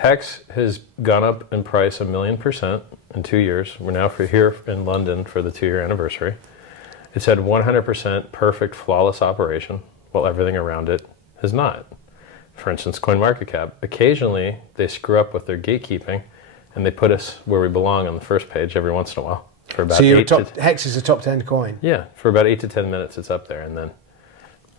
HEX has gone up in price 1,000,000% in 2 years. We're now here in London for the 2-year anniversary. It's had 100% perfect, flawless operation, while everything around it has not. For instance, CoinMarketCap, occasionally they screw up with their gatekeeping, and they put us where we belong on the first page every once in a while. For about so HEX is a top 10 coin? Yeah, for about 8 to 10 minutes it's up there, and then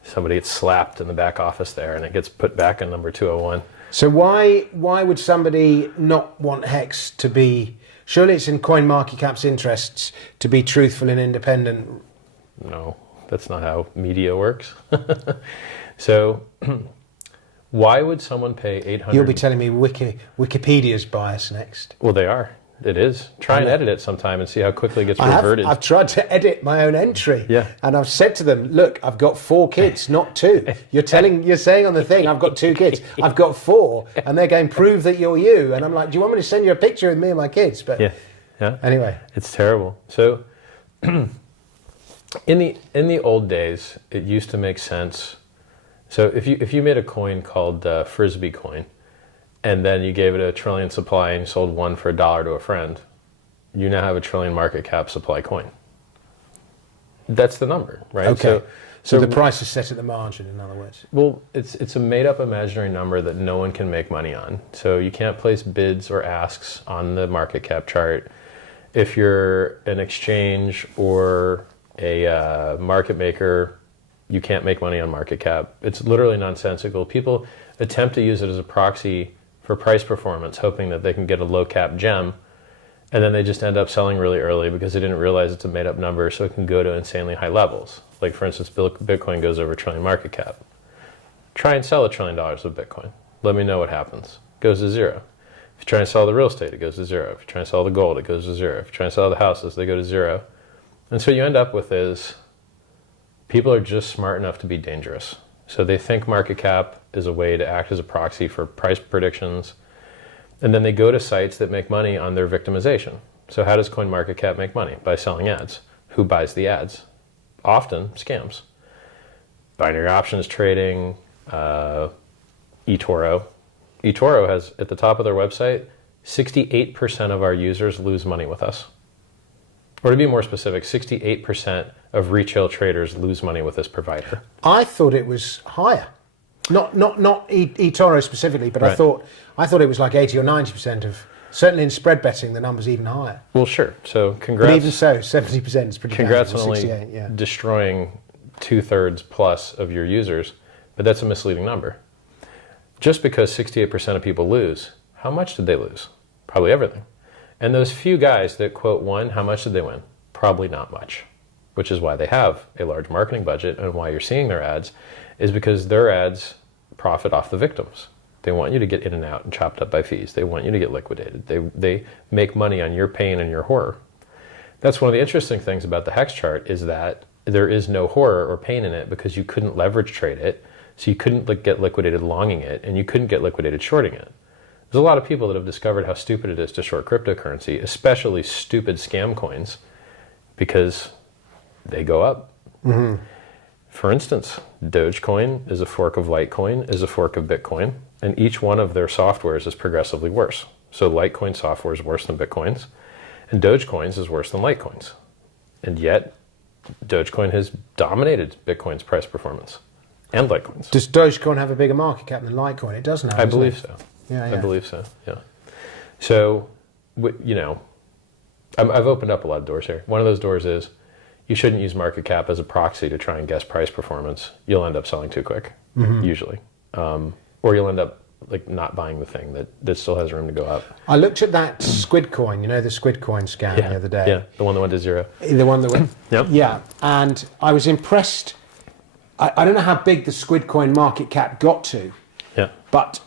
somebody gets slapped in the back office there, and it gets put back in number 201. So why would somebody not want HEX to be... Surely it's in CoinMarketCap's interests to be truthful and independent. No, that's not how media works. So why would someone pay 800... You'll be telling me Wikipedia's biased next. Well, they are. It is. Try and edit it sometime and see how quickly it gets reverted. I've tried to edit my own entry. Yeah. And I've said to them, look, I've got 4 kids, not 2. You're saying on the thing, I've got 2 kids. I've got 4. And they're going, prove that you're you. And I'm like, do you want me to send you a picture of me and my kids? But yeah. Anyway. It's terrible. So in the old days, it used to make sense. So if you made a coin called Frisbee coin, and then you gave it a trillion supply and you sold one for $1 to a friend, you now have a trillion market cap supply coin. That's the number, right? Okay. So the price is set at the margin, in other words. Well, it's a made-up imaginary number that no one can make money on. So you can't place bids or asks on the market cap chart. If you're an exchange or a market maker, you can't make money on market cap. It's literally nonsensical. People attempt to use it as a proxy for price performance, hoping that they can get a low cap gem, and then they just end up selling really early because they didn't realize it's a made up number, so it can go to insanely high levels. Like, for instance, Bitcoin goes over a trillion market cap. Try and sell $1 trillion of Bitcoin. Let me know what happens. It goes to 0. If you try and sell the real estate, it goes to 0. If you try and sell the gold, it goes to 0. If you try and sell the houses, they go to 0. And so you end up with is people are just smart enough to be dangerous. So they think market cap is a way to act as a proxy for price predictions. And then they go to sites that make money on their victimization. So how does CoinMarketCap make money? By selling ads. Who buys the ads? Often scams. Binary options trading, eToro. eToro has, at the top of their website, 68% of our users lose money with us. Or to be more specific, 68% of retail traders lose money with this provider. I thought it was higher. Not eToro specifically, but right. I thought it was like 80 or 90% of, certainly in spread betting, the number's even higher. Well, sure. So congrats. But even so, 70% is pretty Congrats on only destroying 2/3 plus of your users, but that's a misleading number. Just because 68% of people lose, how much did they lose? Probably everything. And those few guys that quote won, how much did they win? Probably not much, which is why they have a large marketing budget, and why you're seeing their ads is because their ads profit off the victims. They want you to get in and out and chopped up by fees. They want you to get liquidated. They make money on your pain and your horror. That's one of the interesting things about the HEX chart, is that there is no horror or pain in it because you couldn't leverage trade it, so you couldn't get liquidated longing it, and you couldn't get liquidated shorting it. There's a lot of people that have discovered how stupid it is to short cryptocurrency, especially stupid scam coins, because they go up. Mm-hmm. For instance, Dogecoin is a fork of Litecoin, is a fork of Bitcoin, and each one of their softwares is progressively worse. So Litecoin software is worse than Bitcoin's, and Dogecoin's is worse than Litecoin's. And yet, Dogecoin has dominated Bitcoin's price performance, and Litecoin's. Does Dogecoin have a bigger market cap than Litecoin? It doesn't have, I believe so. Yeah. I believe so, yeah. So, I've opened up a lot of doors here. One of those doors is you shouldn't use market cap as a proxy to try and guess price performance. You'll end up selling too quick, usually. Or you'll end up not buying the thing that still has room to go up. I looked at that squid coin, the squid coin scam the other day. Yeah, the one that went to 0. The one that went, yep. Yeah, and I was impressed. I don't know how big the squid coin market cap got to, but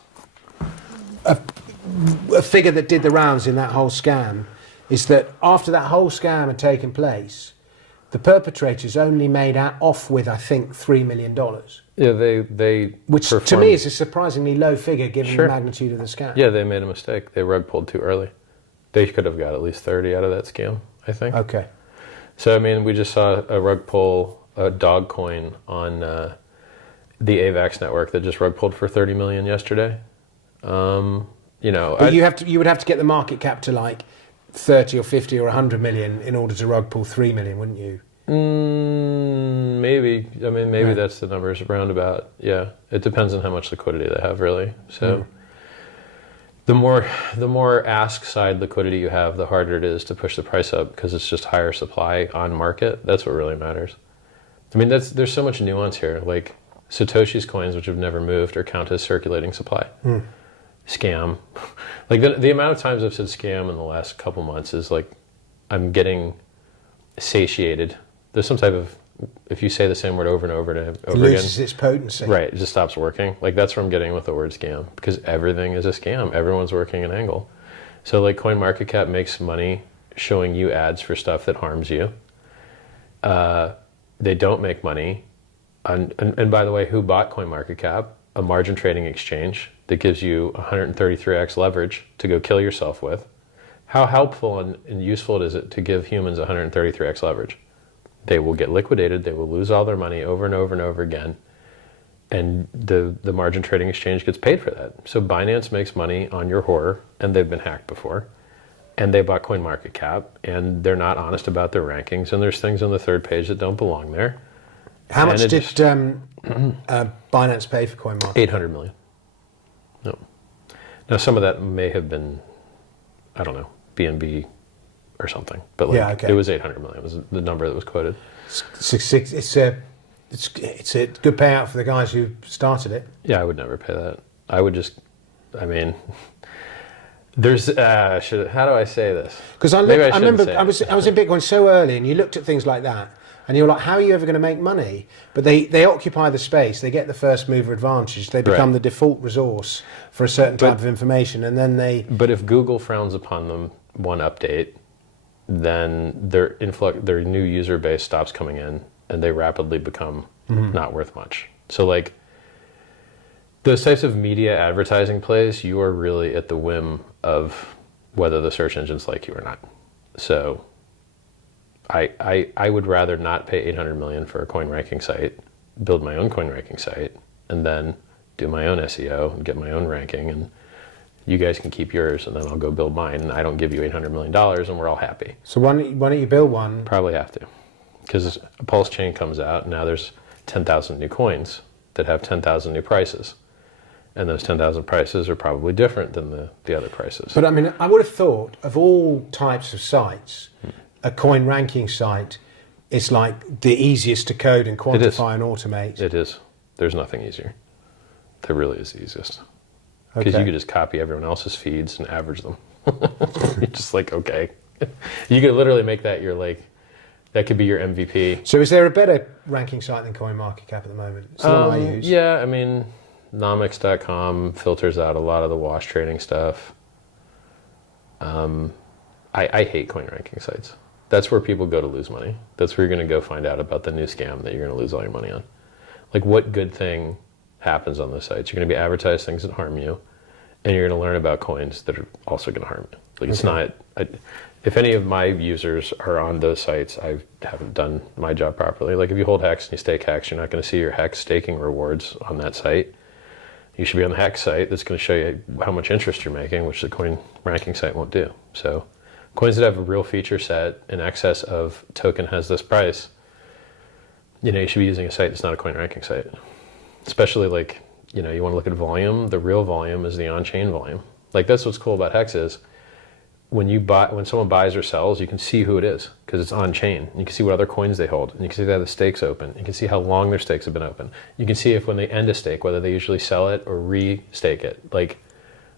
a figure that did the rounds in that whole scam is that after that whole scam had taken place, the perpetrators only made off with, I think, $3 million. Yeah, they which to me is a surprisingly low figure given the magnitude of the scam. Yeah, they made a mistake. They rug pulled too early. They could have got at least 30 out of that scam, I think. Okay. So, we just saw a rug pull, a dog coin on the AVAX network that just rug pulled for 30 million yesterday. But you would have to get the market cap to like 30 or 50 or 100 million in order to rug pull 3 million, wouldn't you? Maybe. I mean, maybe that's the numbers roundabout. Yeah, it depends on how much liquidity they have, really. So the more ask side liquidity you have, the harder it is to push the price up because it's just higher supply on market. That's what really matters. I mean, there's so much nuance here. Like Satoshi's coins, which have never moved, are counted as circulating supply. Scam. Like the amount of times I've said scam in the last couple months is like I'm getting satiated. There's some type of, if you say the same word over and over and over again, it loses its potency. Right, it just stops working. Like that's where I'm getting with the word scam, because everything is a scam. Everyone's working an angle. So like CoinMarketCap makes money showing you ads for stuff that harms you. They don't make money. And by the way, who bought CoinMarketCap? A margin trading exchange that gives you 133x leverage to go kill yourself with. How helpful and useful is it to give humans 133x leverage? They will get liquidated, they will lose all their money over and over and over again, and the margin trading exchange gets paid for that. So Binance makes money on your horror, and they've been hacked before, and they bought CoinMarketCap, and they're not honest about their rankings, and there's things on the third page that don't belong there. How much did Binance pay for CoinMarketCap? 800 million. No. Now some of that may have been, I don't know, BNB or something, but like it was 800 million. It was the number that was quoted. It's a good payout for the guys who started it. Yeah, I would never pay that. I would just, I mean, there's how do I say this? Because I remember I was in Bitcoin so early, and you looked at things like that, and you're like, how are you ever going to make money? But they occupy the space, they get the first mover advantage, they become the default resource for a certain type of information, and then they. But if Google frowns upon them one update, then their new user base stops coming in, and they rapidly become not worth much. So like those types of media advertising plays, you are really at the whim of whether the search engines like you or not. So I would rather not pay 800 million for a coin ranking site, build my own coin ranking site, and then do my own SEO and get my own ranking, and you guys can keep yours, and then I'll go build mine, and I don't give you $800 million, and we're all happy. So why don't you build one? Probably have to, because a PulseChain comes out, and now there's 10,000 new coins that have 10,000 new prices, and those 10,000 prices are probably different than the other prices. But I mean, I would have thought of all types of sites, a coin ranking site is like the easiest to code and quantify and automate. It is. There's nothing easier. There really is the easiest. Because you could just copy everyone else's feeds and average them. You're just like, okay. You could literally make that that could be your MVP. So is there a better ranking site than CoinMarketCap at the moment? It's the one I use. Yeah, I mean, nomics.com filters out a lot of the wash trading stuff. I hate coin ranking sites. That's where people go to lose money. That's where you're going to go find out about the new scam that you're going to lose all your money on. Like, what good thing happens on those sites? You're going to be advertised things that harm you, and you're going to learn about coins that are also going to harm you. Like, it's not. If any of my users are on those sites, I haven't done my job properly. Like, if you hold HEX and you stake HEX, you're not going to see your HEX staking rewards on that site. You should be on the HEX site that's going to show you how much interest you're making, which the coin ranking site won't do. So coins that have a real feature set in excess of token has this price, you should be using a site that's not a coin ranking site. Especially like, you want to look at volume. The real volume is the on-chain volume. Like, that's what's cool about HEX is when someone buys or sells, you can see who it is because it's on-chain. You can see what other coins they hold, and you can see they have the stakes open. You can see how long their stakes have been open. You can see if when they end a stake, whether they usually sell it or re-stake it. Like,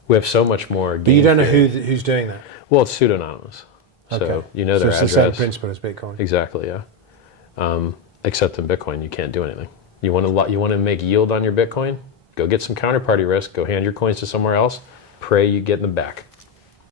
we have so much more. But you don't know who's doing that. Well, it's pseudonymous, so their address. So it's the same principle as Bitcoin. Exactly, yeah. Except in Bitcoin, you can't do anything. You want to make yield on your Bitcoin? Go get some counterparty risk. Go hand your coins to somewhere else. Pray you get them back.